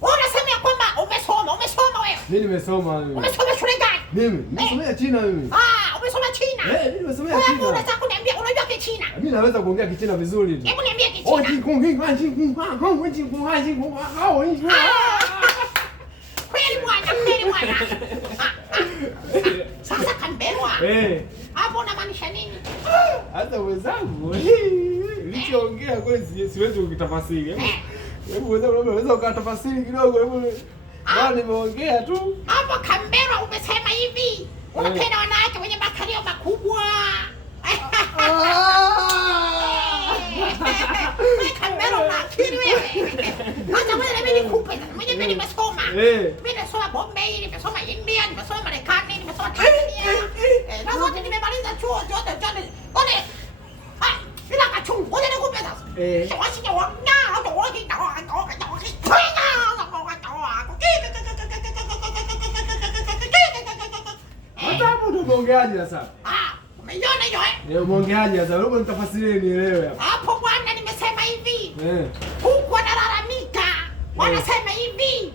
Unasema kwamba umesoma wewe. Mimi nimesoma mimi. Umesoma shule gani? Mimi nimesomea China mimi. Umesoma China? Mimi nimesomea China. Wewe unataka kuniambia unajua Kichina? Mimi naweza kuongea Kichina vizuri tu. Hebu niambie Kichina. Kweli bwana. Sasa Kambelwa. Hapo unamaanisha nini? Hata wenzangu nilichoongea kweli siwezi kukitafasiri. Hebu unaweza ukatafasiri kidogo hebu. Nimeongea tu. Hapo Kambelwa umesema hivi. Unapenda wanawake wenye makalio makubwa. Kambelwa una akili wewe. Hata wewe mimi nikupe. Mimi nimesoma. Mimi nimesoma Bombay, nimesoma India, nimesoma Marekani, nimesoma Tanzania. Na zote nimemaliza chuo zote. Ole. Bila kachungu. Ole nikupe sasa. Umeongeaje sasa? Umeiona hiyo eh? Umeongeaje sasa? Hebu nitafasirie nielewe hapo. Hapo bwana nimesema hivi. Huko wanalalamika. Wanasema hivi.